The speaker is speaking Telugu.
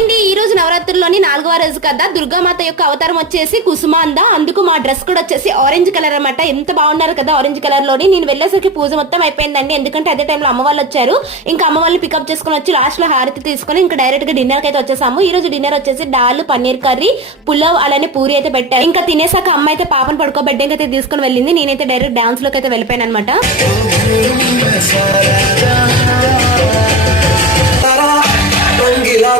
అండి ఈ రోజు నవరాత్రుల్లోని 4వ రోజు కదా, దుర్గామాత యొక్క అవతారం వచ్చేసి కుసుమాంద. అందుకు మా డ్రెస్ కూడా వచ్చేసి ఆరెంజ్ కలర్ అనమాట. ఎంత బాగున్నారు కదా ఆరెంజ్ కలర్ లోని. నేను వెళ్ళేసరికి పూజ మొత్తం అయిపోయిందండి, ఎందుకంటే అదే టైంలో అమ్మ వాళ్ళు వచ్చారు. ఇంకా అమ్మ వాళ్ళని పికప్ చేసుకుని వచ్చి లాస్ట్ లో హారతి తీసుకుని ఇంకా డైరెక్ట్ గా డిన్నర్ కి అయితే వచ్చేసాము. ఈ రోజు డిన్నర్ వచ్చేసి డాల్, పన్నీర్ కర్రీ, పులావ్ అలానే పూరి అయితే పెట్టారు. ఇంకా తినేసాక అమ్మ అయితే పాపను పడుకోబెడ్డానికి అయితే తీసుకుని వెళ్ళింది. నేనైతే డైరెక్ట్ డాన్స్ లోకి అయితే వెళ్ళిపోయాను అనమాట. Rangila,